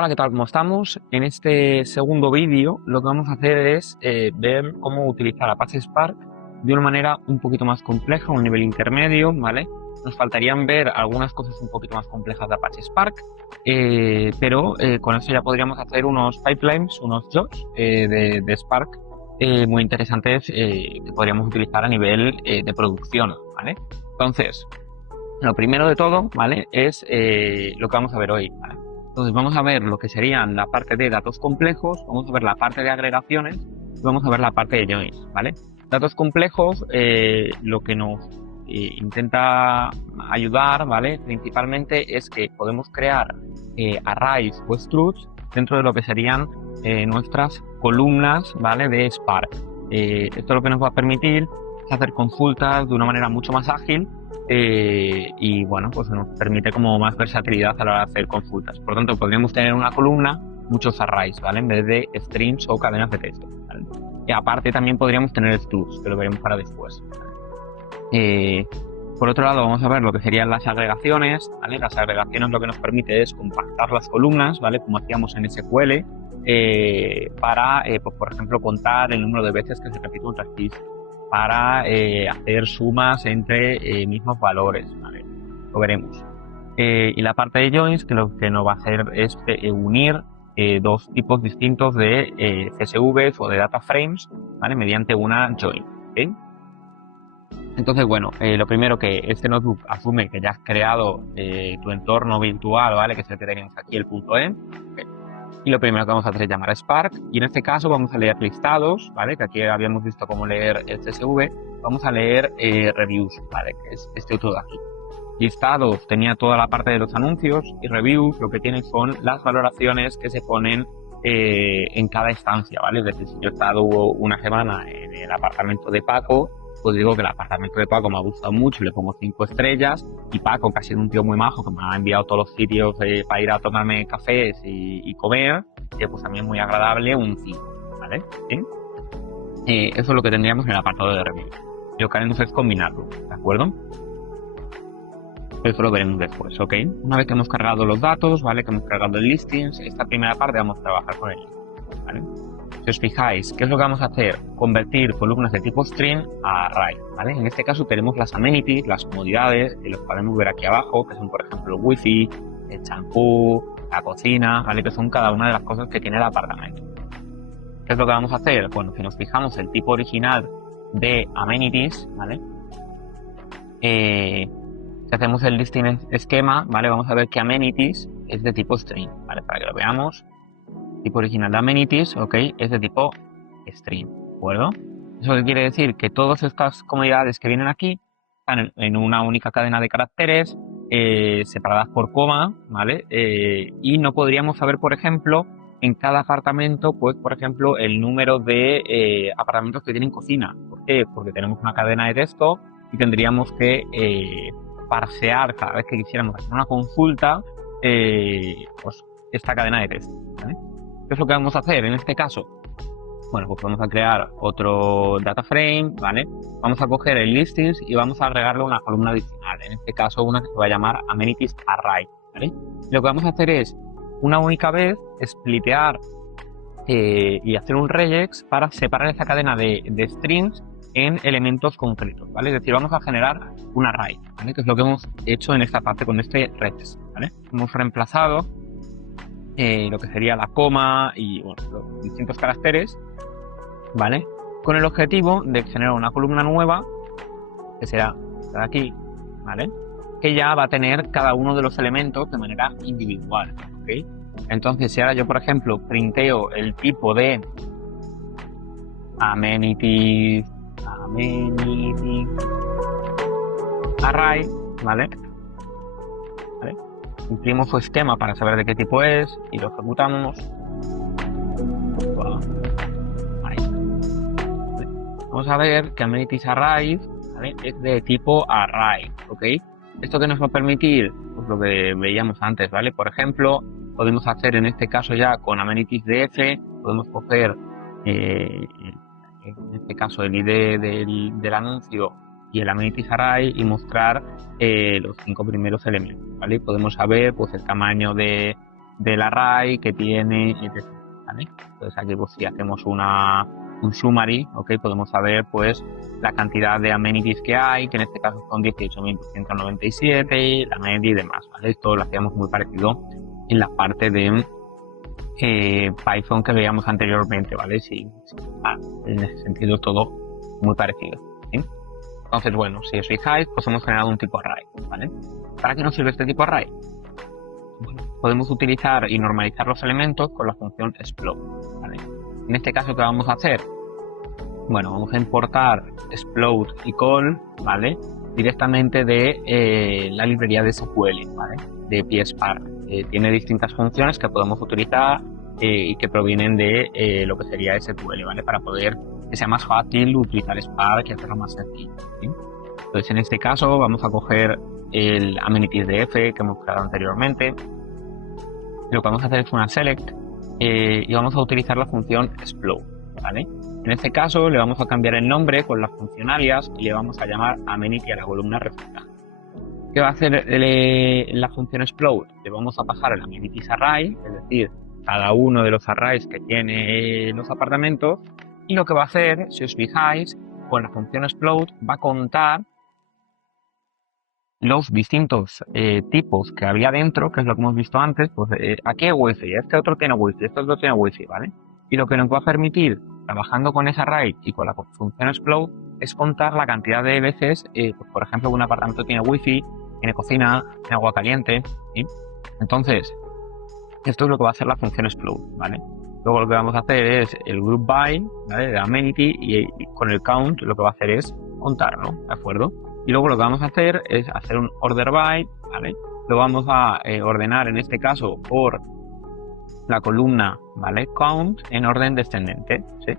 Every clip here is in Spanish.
Hola, ¿qué tal? ¿Cómo estamos? En este segundo vídeo lo que vamos a hacer es ver cómo utilizar Apache Spark de una manera un poquito más compleja, un nivel intermedio, ¿vale? Nos faltarían ver algunas cosas un poquito más complejas de Apache Spark, pero con eso ya podríamos hacer unos pipelines, unos jobs de Spark muy interesantes que podríamos utilizar a nivel de producción, ¿vale? Entonces, lo primero de todo, ¿vale? Es lo que vamos a ver hoy, ¿vale? Entonces vamos a ver lo que serían la parte de datos complejos, vamos a ver la parte de agregaciones y vamos a ver la parte de joins, ¿vale? Datos complejos, lo que nos intenta ayudar, ¿vale? Principalmente es que podemos crear arrays o structs dentro de lo que serían nuestras columnas, ¿vale? De Spark. Esto lo que nos va a permitir es hacer consultas de una manera mucho más ágil y bueno, pues nos permite como más versatilidad a la hora de hacer consultas. Por lo tanto, podríamos tener en una columna muchos arrays, ¿vale? En vez de strings o cadenas de texto, ¿vale? Y aparte también podríamos tener structs, que lo veremos para después. Por otro lado, vamos a ver lo que serían las agregaciones, ¿vale? Las agregaciones lo que nos permite es compactar las columnas, ¿vale? Como hacíamos en SQL, para, pues, por ejemplo, contar el número de veces que se repite un registro, para hacer sumas entre mismos valores, ¿vale? Lo veremos. Y la parte de joins, que lo que nos va a hacer es unir dos tipos distintos de CSVs o de data frames, ¿vale? Mediante una join, ¿okay? Entonces, bueno, lo primero que este notebook asume que ya has creado tu entorno virtual, ¿vale? Que es el que tenemos aquí, el .env, ¿okay? Y lo primero que vamos a hacer es llamar a Spark, y en este caso vamos a leer listados, ¿vale? Que aquí habíamos visto cómo leer el CSV. Vamos a leer reviews, ¿vale? Que es este otro de aquí. Listados tenía toda la parte de los anuncios, y reviews lo que tienen son las valoraciones que se ponen en cada estancia, ¿vale? Es decir, si yo he estado una semana en el apartamento de Paco, pues digo que el apartamento de Paco me ha gustado mucho y le pongo 5 estrellas, y Paco, que ha sido un tío muy majo, que me ha enviado todos los sitios para ir a tomarme cafés y comer, pues también muy agradable, un 5, ¿vale? ¿Sí? Eso es lo que tendríamos en el apartado de review. Lo que haremos es combinarlo, ¿de acuerdo? Eso lo veremos después, ¿ok? Una vez que hemos cargado los datos, ¿vale? Que hemos cargado el listings, esta primera parte vamos a trabajar con él, ¿vale? Si os fijáis, ¿qué es lo que vamos a hacer? Convertir columnas de tipo string a array, ¿vale? En este caso tenemos las amenities, las comodidades, que los podemos ver aquí abajo, que son, por ejemplo, el wifi, el champú, la cocina, ¿vale? Que son cada una de las cosas que tiene el apartamento. ¿Qué es lo que vamos a hacer? Bueno, si nos fijamos el tipo original de amenities, ¿vale? Si hacemos el listing esquema, ¿vale? Vamos a ver que amenities es de tipo string, ¿vale? Para que lo veamos. Tipo original de amenities, ¿ok? Es de tipo string, ¿de acuerdo? Eso que quiere decir que todas estas comodidades que vienen aquí están en una única cadena de caracteres, separadas por coma, ¿vale? Y no podríamos saber, por ejemplo, en cada apartamento, pues, por ejemplo, el número de apartamentos que tienen cocina. ¿Por qué? Porque tenemos una cadena de texto y tendríamos que parsear cada vez que quisiéramos hacer una consulta, pues, esta cadena de texto, ¿vale? ¿Qué es lo que vamos a hacer en este caso? Bueno, pues vamos a crear otro data frame, ¿vale? Vamos a coger el listings y vamos a agregarle una columna adicional. En este caso, una que se va a llamar amenities array, ¿vale? Lo que vamos a hacer es, una única vez, splitear y hacer un regex para separar esa cadena de strings en elementos concretos, ¿vale? Es decir, vamos a generar un array, ¿vale? Que es lo que hemos hecho en esta parte con este regex, ¿vale? Hemos reemplazado lo que sería la coma y, bueno, los distintos caracteres, ¿vale? Con el objetivo de generar una columna nueva, que será esta de aquí, ¿vale? Que ya va a tener cada uno de los elementos de manera individual, ¿ok? Entonces, si ahora yo, por ejemplo, printeo el tipo de amenities array, ¿vale? Imprimo su esquema para saber de qué tipo es y lo ejecutamos. Ahí está. Vamos a ver que amenities array, ¿vale? Es de tipo array, ¿ok? Esto que nos va a permitir, pues lo que veíamos antes, ¿vale? Por ejemplo, podemos hacer en este caso ya con amenities df, podemos coger en este caso el ID del anuncio y el amenities array y mostrar los 5 primeros elementos, ¿vale? Podemos saber, pues, el tamaño de del array que tiene, etc. ¿Vale? Entonces aquí pues si hacemos un summary, ¿ok? Podemos saber pues la cantidad de amenities que hay, que en este caso son 18.297, la media y demás, ¿vale? Esto lo hacíamos muy parecido en la parte de Python que veíamos anteriormente, ¿vale? Sí, en ese sentido todo muy parecido, ¿sí? Entonces, bueno, si os fijáis, pues hemos generado un tipo array, ¿vale? ¿Para qué nos sirve este tipo array? Bueno, podemos utilizar y normalizar los elementos con la función explode, ¿vale? En este caso, ¿qué vamos a hacer? Bueno, vamos a importar explode y call, ¿vale? Directamente de la librería de SQL, ¿vale? De PSpark. Tiene distintas funciones que podemos utilizar y que provienen de lo que sería SQL, ¿vale? Para poder que sea más fácil utilizar Spark y hacerlo más sencillo, ¿sí? Entonces, en este caso, vamos a coger el amenities.df que hemos creado anteriormente. Lo que vamos a hacer es una select y vamos a utilizar la función explode, ¿vale? En este caso, le vamos a cambiar el nombre con las función alias y le vamos a llamar amenity a la columna resultante. ¿Qué va a hacer la función explode? Le vamos a pasar el amenities array, es decir, cada uno de los arrays que tiene los apartamentos, y lo que va a hacer, si os fijáis, con la función explode va a contar los distintos tipos que había dentro, que es lo que hemos visto antes. Pues aquí hay wifi, este otro tiene wifi, este otro tiene wifi, ¿vale? Y lo que nos va a permitir, trabajando con ese array y con la función explode, es contar la cantidad de veces, pues, por ejemplo, un apartamento tiene wifi, tiene cocina, tiene agua caliente, ¿sí? Entonces, esto es lo que va a hacer la función explode, ¿vale? Luego lo que vamos a hacer es el group by, ¿vale? De amenity, y con el count lo que va a hacer es contarlo, ¿de acuerdo? Y luego lo que vamos a hacer es hacer un order by, ¿vale? Lo vamos a ordenar en este caso por la columna, ¿vale? Count en orden descendente, ¿sí?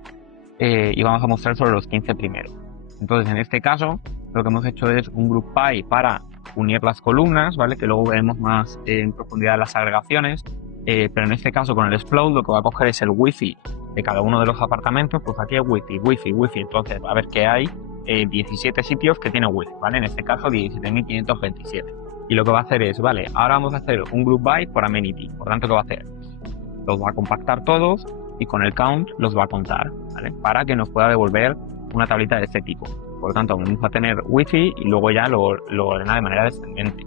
Y vamos a mostrar solo los 15 primeros. Entonces, en este caso, lo que hemos hecho es un group by para unir las columnas, ¿vale? Que luego veremos más en profundidad las agregaciones. Pero en este caso, con el explode, lo que va a coger es el wifi de cada uno de los apartamentos. Pues aquí hay wifi. Entonces, a ver que hay 17 sitios que tienen wifi, ¿vale? En este caso, 17.527. Y lo que va a hacer es, vale, ahora vamos a hacer un group by por amenity. Por tanto, ¿qué va a hacer? Los va a compactar todos y con el count los va a contar, ¿vale? Para que nos pueda devolver una tablita de este tipo. Por lo tanto, vamos a tener wifi y luego ya lo ordena de manera descendente.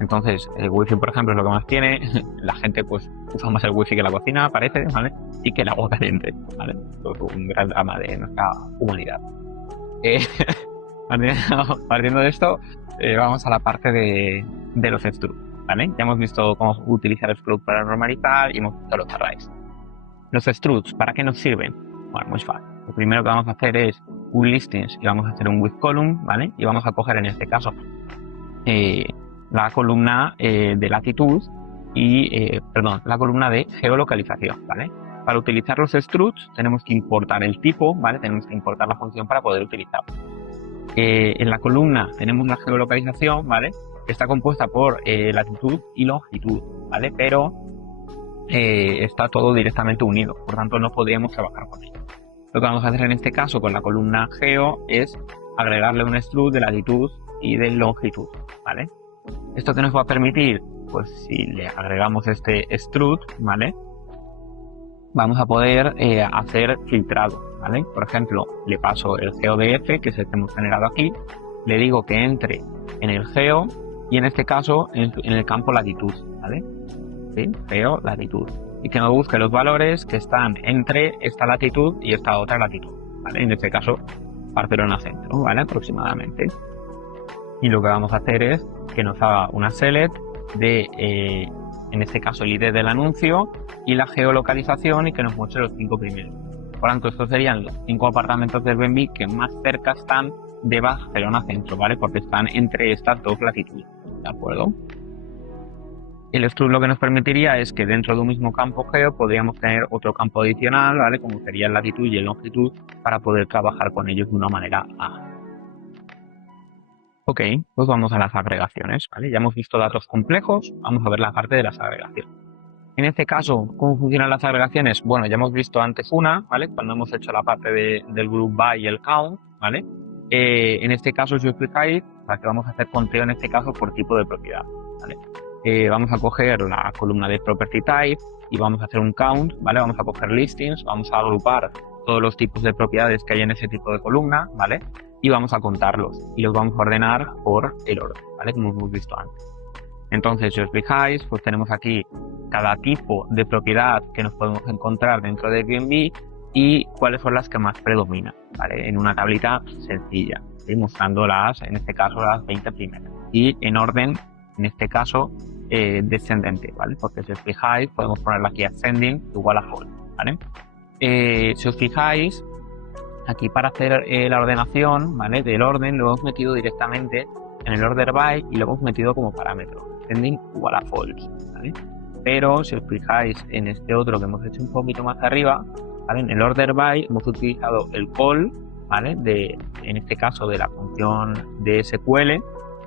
Entonces, el wifi, por ejemplo, es lo que más tiene. La gente, pues, usa más el wifi que la cocina, parece, ¿vale? Y que el agua caliente, ¿vale? Esto es un gran drama de nuestra humanidad. Partiendo de esto, vamos a la parte de los struts, ¿vale? Ya hemos visto cómo utilizar el struct para normalizar y hemos visto los arrays. Los struts, ¿para qué nos sirven? Bueno, muy fácil. Lo primero que vamos a hacer es un listings y vamos a hacer un with column, ¿vale? Y vamos a coger en este caso la columna de latitud y, la columna de geolocalización, ¿vale? Para utilizar los struts tenemos que importar el tipo, ¿vale? Tenemos que importar la función para poder utilizarlo. En la columna tenemos la geolocalización, ¿vale? Que está compuesta por latitud y longitud, ¿vale? Pero está todo directamente unido, por tanto no podríamos trabajar con ello. Lo que vamos a hacer en este caso con la columna geo es agregarle un strut de latitud y de longitud, ¿vale? ¿Esto qué nos va a permitir? Pues si le agregamos este strut, ¿vale? Vamos a poder hacer filtrado, ¿vale? Por ejemplo, le paso el geodf, que es el que hemos generado aquí, le digo que entre en el geo y en este caso en el campo latitud, ¿vale? ¿Sí? Geo, latitud. Y que me busque los valores que están entre esta latitud y esta otra latitud, ¿vale? En este caso, Barcelona centro, ¿vale? Aproximadamente. Y lo que vamos a hacer es que nos haga una select de, en este caso, el ID del anuncio y la geolocalización y que nos muestre los 5 primeros. Por tanto, estos serían los 5 apartamentos del Airbnb que más cerca están de Barcelona centro, ¿vale? Porque están entre estas dos latitudes, ¿de acuerdo? El strut lo que nos permitiría es que dentro de un mismo campo geo podríamos tener otro campo adicional, ¿vale? Como sería el latitud y el longitud, para poder trabajar con ellos de una manera ágil. Ok, pues vamos a las agregaciones, ¿vale? Ya hemos visto datos complejos, vamos a ver la parte de las agregaciones. En este caso, ¿cómo funcionan las agregaciones? Bueno, ya hemos visto antes una, ¿vale? Cuando hemos hecho la parte del group by y el count, ¿vale? En este caso, si os fijáis, para que vamos a hacer conteo en este caso por tipo de propiedad, ¿vale? vamos a coger la columna de property type y vamos a hacer un count, ¿vale? Vamos a coger listings, vamos a agrupar todos los tipos de propiedades que hay en ese tipo de columna, ¿vale? Y vamos a contarlos y los vamos a ordenar por el orden, ¿vale? Como hemos visto antes. Entonces, si os fijáis, pues tenemos aquí cada tipo de propiedad que nos podemos encontrar dentro de Airbnb y cuáles son las que más predominan, ¿vale? En una tablita sencilla, ¿sí? Mostrando en este caso, las 20 primeras. Y en orden, en este caso, descendente, ¿vale? Porque si os fijáis, podemos ponerle aquí ascending igual a false, ¿vale? Si os fijáis, aquí para hacer la ordenación, ¿vale? Del orden lo hemos metido directamente en el order by y lo hemos metido como parámetro, ascending igual a false, ¿vale? Pero si os fijáis en este otro que hemos hecho un poquito más arriba, ¿vale? En el order by hemos utilizado el call, ¿vale? En este caso de la función de SQL,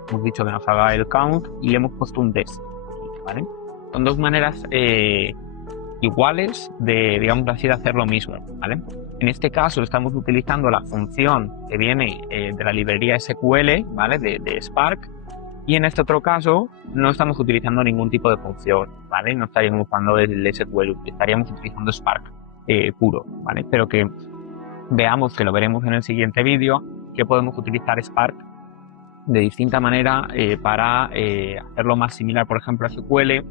hemos dicho que nos haga el count y le hemos puesto un des, ¿vale? Son dos maneras iguales de, digamos así, de hacer lo mismo, ¿vale? En este caso estamos utilizando la función que viene de la librería SQL, ¿vale? De Spark, y en este otro caso no estamos utilizando ningún tipo de función, ¿vale? No estaríamos usando el SQL, estaríamos utilizando Spark puro, ¿vale? Pero que veamos, que lo veremos en el siguiente vídeo, que podemos utilizar Spark de distinta manera para hacerlo más similar, por ejemplo, a SQL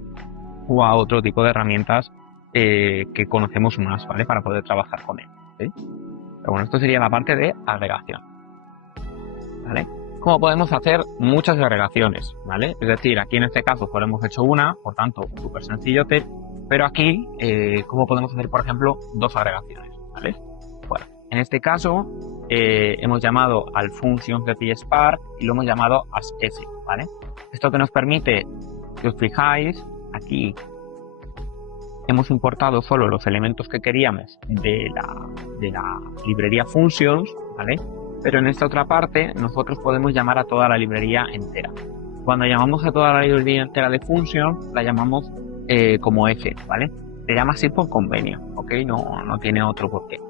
o a otro tipo de herramientas que conocemos más, ¿vale? Para poder trabajar con él, ¿sí? Pero bueno, esto sería la parte de agregación, ¿vale? Como podemos hacer muchas agregaciones, ¿vale? Es decir, aquí en este caso solo hemos hecho una, por tanto, súper sencillote, pero aquí, ¿cómo podemos hacer, por ejemplo, dos agregaciones, ¿vale? Bueno, en este caso, hemos llamado al function de PSpark y lo hemos llamado as s, ¿vale? Esto que nos permite, si os fijáis, aquí hemos importado solo los elementos que queríamos de la librería functions, ¿vale? Pero en esta otra parte nosotros podemos llamar a toda la librería entera. Cuando llamamos a toda la librería entera de functions, la llamamos como f, ¿vale? Se llama así por convenio, ¿ok? No tiene otro porqué.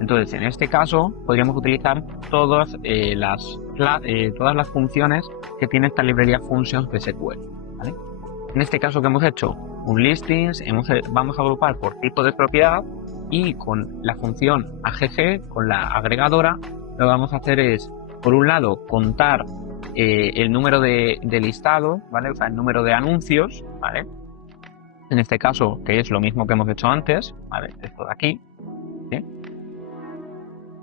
Entonces, en este caso, podríamos utilizar todas las funciones que tiene esta librería functions de SQL, ¿vale? En este caso que hemos hecho un listings, vamos a agrupar por tipo de propiedad y con la función agg, con la agregadora, lo que vamos a hacer es, por un lado, contar el número de listado, ¿vale? O sea, el número de anuncios, ¿vale? En este caso, que es lo mismo que hemos hecho antes, ¿vale? Esto de aquí, ¿sí?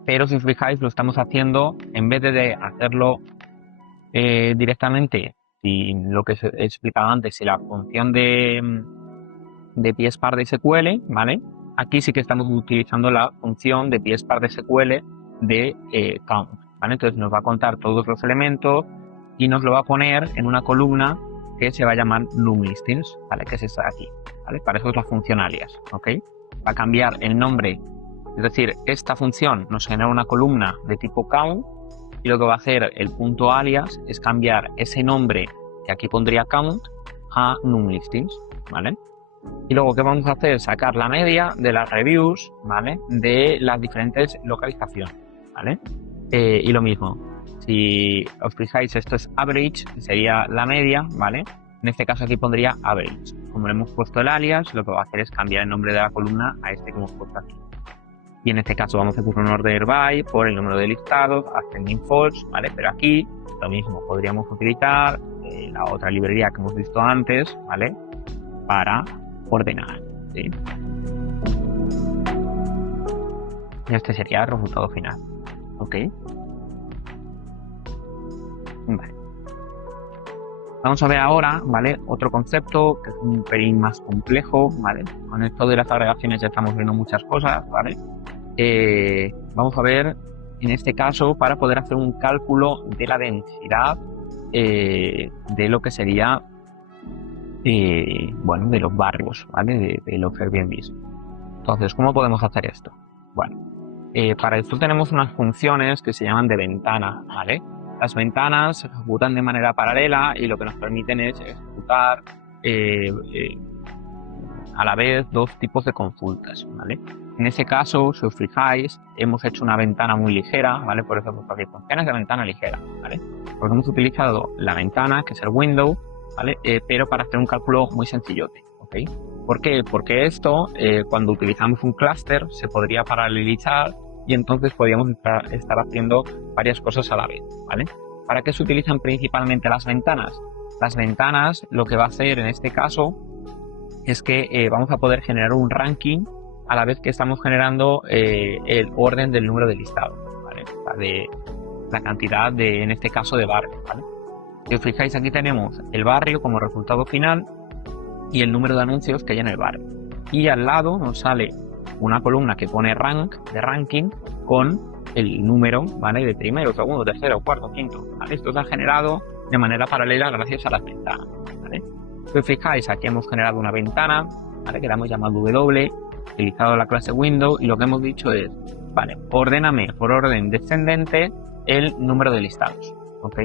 Pero si os fijáis, lo estamos haciendo, en vez de hacerlo directamente, sin lo que he explicado antes, si la función de PSpark de SQL, ¿vale? Aquí sí que estamos utilizando la función de PSpark de SQL de count, ¿vale? Entonces nos va a contar todos los elementos y nos lo va a poner en una columna que se va a llamar numListings, ¿vale? Que es esta de aquí, ¿vale? Para eso es la función alias, ¿ok? Va a cambiar el nombre, es decir, esta función nos genera una columna de tipo count y lo que va a hacer el punto alias es cambiar ese nombre que aquí pondría count a numListings, ¿vale? Y luego, ¿qué vamos a hacer? Sacar la media de las reviews, ¿vale? De las diferentes localizaciones, ¿vale? Y lo mismo, si os fijáis, esto es average, sería la media, ¿vale? En este caso aquí pondría average. Como le hemos puesto el alias, lo que va a hacer es cambiar el nombre de la columna a este que hemos puesto aquí. Y en este caso vamos a hacer un order by por el número de listados, ascending false, ¿vale? Pero aquí lo mismo, podríamos utilizar la otra librería que hemos visto antes, ¿vale? Para ordenar, ¿sí? Y este sería el resultado final, ¿ok? Vale. Vamos a ver ahora, ¿vale? Otro concepto que es un pelín más complejo, ¿vale? Con esto de las agregaciones ya estamos viendo muchas cosas, ¿vale? Vamos a ver, en este caso, para poder hacer un cálculo de la densidad de lo que sería, bueno, de los barrios, ¿vale? De los Airbnbs. Entonces, ¿cómo podemos hacer esto? Bueno, para esto tenemos unas funciones que se llaman de ventana, ¿vale? Las ventanas se ejecutan de manera paralela y lo que nos permiten es ejecutar a la vez dos tipos de consultas, ¿vale? En ese caso, si os fijáis, hemos hecho una ventana muy ligera, ¿vale? Por eso, porque funciones de ventana ligera, ¿vale? Porque hemos utilizado la ventana, que es el window, ¿vale? Pero para hacer un cálculo muy sencillote, ¿ok? ¿Por qué? Porque esto, cuando utilizamos un clúster, se podría paralelizar y entonces podríamos estar haciendo varias cosas a la vez, ¿vale? ¿Para qué se utilizan principalmente las ventanas? Las ventanas lo que va a hacer en este caso es que vamos a poder generar un ranking a la vez que estamos generando el orden del número de listados, ¿vale? O sea, de la cantidad de, en este caso, de barrios, ¿vale? Si os fijáis, aquí tenemos el barrio como resultado final y el número de anuncios que hay en el barrio. Y al lado nos sale una columna que pone rank, de ranking, con el número, ¿vale? De primero, segundo, tercero, cuarto, quinto, ¿vale? Esto se ha generado de manera paralela gracias a las ventanas, ¿vale? Si os fijáis, aquí hemos generado una ventana, ¿vale? Que la hemos llamado W, utilizado la clase window y lo que hemos dicho es, vale, ordéname por orden descendente el número de listados, ¿ok?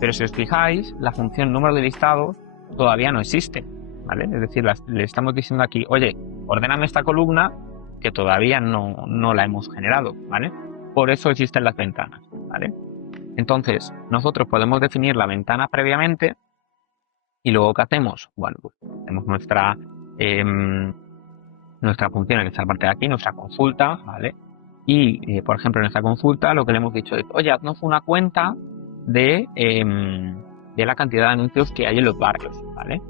Pero si os fijáis, la función número de listados todavía no existe, ¿vale? Es decir, le estamos diciendo aquí, oye, ordéname esta columna que todavía no la hemos generado, ¿vale? Por eso existen las ventanas, ¿vale? Entonces, nosotros podemos definir la ventana previamente y luego ¿qué hacemos? Bueno, pues tenemos nuestra función en esta parte de aquí, nuestra consulta, ¿vale? Y, por ejemplo, en esta consulta lo que le hemos dicho es, oye, haznos una cuenta de la cantidad de anuncios que hay en los barrios, ¿vale?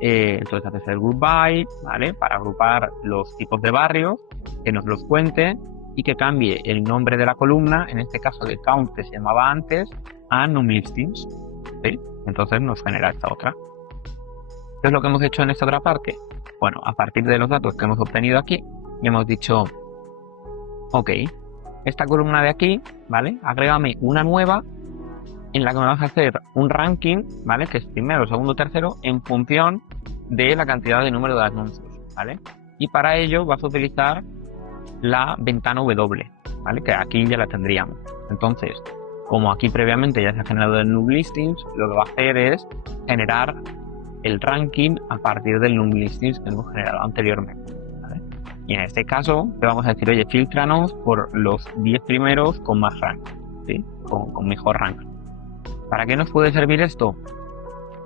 Entonces haces el group by, ¿vale? Para agrupar los tipos de barrios, que nos los cuente y que cambie el nombre de la columna, en este caso de count que se llamaba antes, a numListings, ¿sí? Entonces nos genera esta otra. ¿Qué es lo que hemos hecho en esta otra parte? Bueno, a partir de los datos que hemos obtenido aquí, y hemos dicho, ok, esta columna de aquí, ¿vale? Agrégame una nueva en la que me vas a hacer un ranking, ¿vale? Que es primero, segundo, tercero, en función de la cantidad de número de anuncios, ¿vale? Y para ello vas a utilizar la ventana W, ¿vale? Que aquí ya la tendríamos. Entonces, como aquí previamente ya se ha generado el numListings, lo que va a hacer es generar el ranking a partir del numListings que hemos generado anteriormente, ¿vale? Y en este caso, le vamos a decir, oye, filtranos por los 10 primeros con más rank, ¿sí? Con mejor rank. ¿Para qué nos puede servir esto?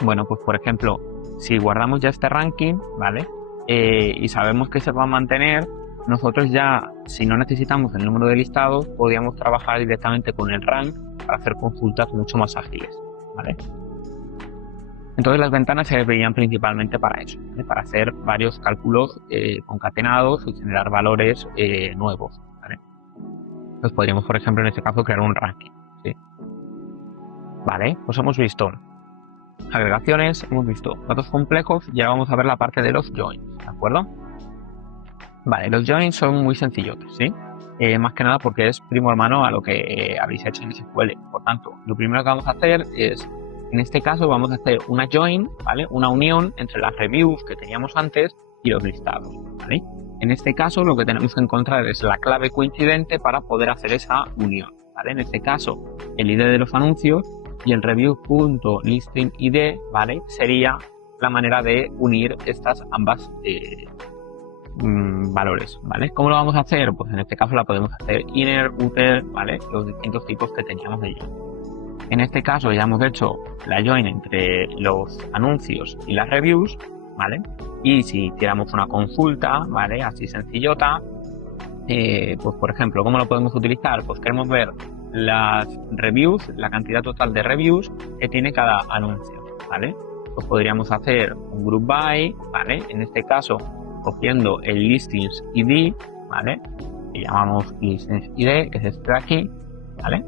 Bueno, pues por ejemplo, si guardamos ya este ranking, ¿vale? Y sabemos que se va a mantener, nosotros ya, si no necesitamos el número de listados, podríamos trabajar directamente con el rank para hacer consultas mucho más ágiles, ¿vale? Entonces las ventanas se veían principalmente para eso, ¿vale? Para hacer varios cálculos concatenados y generar valores nuevos, ¿vale? Entonces podríamos, por ejemplo, en este caso, crear un ranking, ¿sí? Vale, pues hemos visto agregaciones, hemos visto datos complejos y ahora vamos a ver la parte de los joins, ¿de acuerdo? Vale, los joins son muy sencillotes, ¿sí? Más que nada porque es primo hermano a lo que habéis hecho en SQL. Por tanto, lo primero que vamos a hacer es, en este caso vamos a hacer una join, ¿vale? Una unión entre las reviews que teníamos antes y los listados, ¿vale? En este caso lo que tenemos que encontrar es la clave coincidente para poder hacer esa unión, ¿vale? En este caso, el ID de los anuncios y el review.listingID, ¿vale? Sería la manera de unir estas ambas valores, ¿vale? ¿Cómo lo vamos a hacer? Pues en este caso la podemos hacer inner, outer, ¿vale? Los distintos tipos que teníamos de join. En este caso ya hemos hecho la join entre los anuncios y las reviews, ¿vale? Y si hiciéramos una consulta, ¿vale? Así sencillota, pues por ejemplo, ¿cómo lo podemos utilizar? Pues queremos ver las reviews, la cantidad total de reviews que tiene cada anuncio, ¿vale? Pues podríamos hacer un group by, ¿vale? En este caso, cogiendo el listings ID, ¿vale? Que llamamos listings ID, que es este de aquí, ¿vale?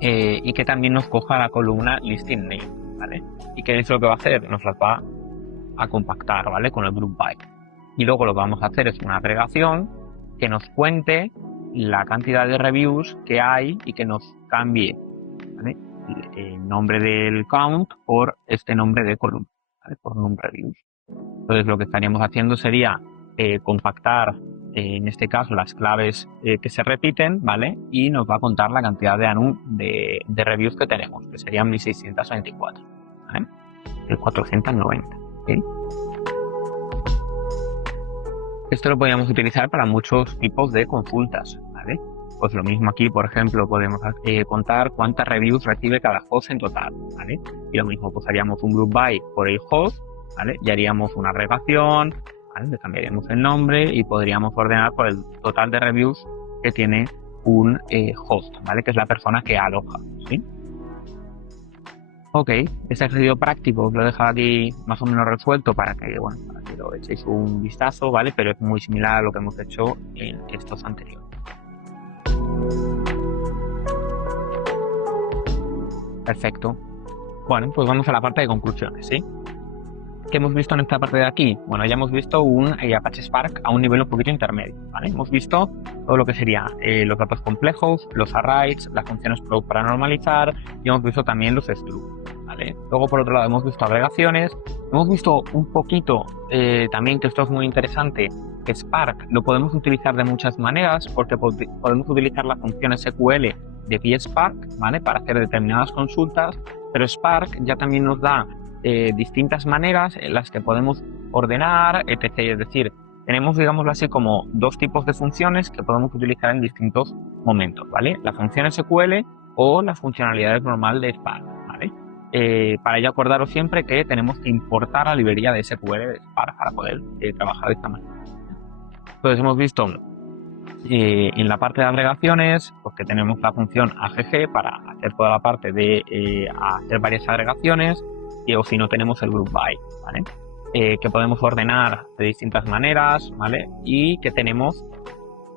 Y que también nos coja la columna listing name, ¿vale? Y que es lo que va a hacer, nos las va a compactar, ¿vale? Con el group by. Y luego lo que vamos a hacer es una agregación que nos cuente la cantidad de reviews que hay y que nos cambie, ¿vale? El nombre del count por este nombre de columna, ¿vale? Por num reviews. Entonces lo que estaríamos haciendo sería compactar, en este caso, las claves que se repiten, ¿vale? Y nos va a contar la cantidad de reviews que tenemos, que serían 1624, ¿vale? El 490, ¿sí? Esto lo podríamos utilizar para muchos tipos de consultas, ¿vale? Pues lo mismo aquí, por ejemplo, podemos contar cuántas reviews recibe cada host en total, ¿vale? Y lo mismo, pues haríamos un group by por el host, ¿vale? Y haríamos una agregación, ¿vale? Le cambiaríamos el nombre y podríamos ordenar por el total de reviews que tiene un host, ¿vale? Que es la persona que aloja, ¿sí? Ok, este ejercicio práctico os lo he dejado aquí más o menos resuelto para que, bueno, para que lo echéis un vistazo, ¿vale? Pero es muy similar a lo que hemos hecho en estos anteriores. Perfecto. Bueno, pues vamos a la parte de conclusiones, ¿sí? ¿Qué hemos visto en esta parte de aquí? Bueno, ya hemos visto un Apache Spark a un nivel un poquito intermedio, ¿vale? Hemos visto todo lo que sería los datos complejos, los arrays, las funciones probe para normalizar y hemos visto también los struct, ¿vale? Luego, por otro lado, hemos visto agregaciones, hemos visto un poquito también, que esto es muy interesante, que Spark lo podemos utilizar de muchas maneras porque podemos utilizar la función SQL de PSpark, ¿vale? Para hacer determinadas consultas, pero Spark ya también nos da distintas maneras en las que podemos ordenar, etc. Es decir, tenemos, digámoslo así, como dos tipos de funciones que podemos utilizar en distintos momentos, ¿vale? La función SQL o las funcionalidades normales de Spark, ¿vale? Para ello acordaros siempre que tenemos que importar la librería de SQL de Spark para poder trabajar de esta manera. Entonces hemos visto en la parte de agregaciones, pues que tenemos la función AGG para hacer toda la parte de hacer varias agregaciones, o si no tenemos el group by, ¿vale? Que podemos ordenar de distintas maneras, ¿vale? Y que tenemos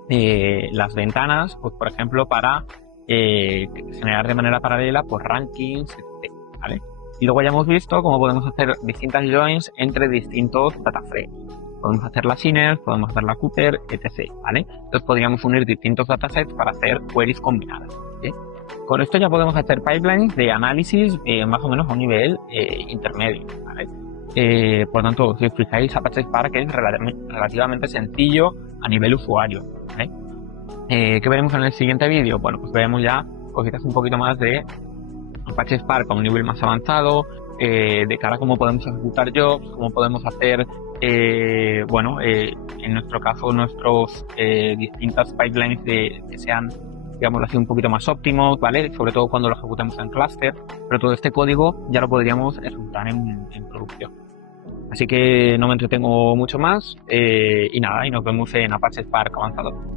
las ventanas, pues por ejemplo, para generar de manera paralela pues rankings, etc., ¿vale? Y luego ya hemos visto cómo podemos hacer distintas joins entre distintos data frames. Podemos hacer la Sinner, podemos hacer la Cooper, etc., ¿vale? Entonces podríamos unir distintos datasets para hacer queries combinadas, ¿sí? Con esto ya podemos hacer pipelines de análisis más o menos a un nivel intermedio, ¿vale? Por tanto, si os fijáis, Apache Spark es relativamente sencillo a nivel usuario, ¿vale? ¿Qué veremos en el siguiente vídeo? Bueno, pues veremos ya cositas un poquito más de Apache Spark a un nivel más avanzado, de cara a cómo podemos ejecutar jobs, cómo podemos hacer, en nuestro caso, nuestros distintas pipelines que sean, digamos así, un poquito más óptimos, ¿vale? Sobre todo cuando lo ejecutemos en cluster, pero todo este código ya lo podríamos ejecutar en producción. Así que no me entretengo mucho más y nada, y nos vemos en Apache Spark avanzado.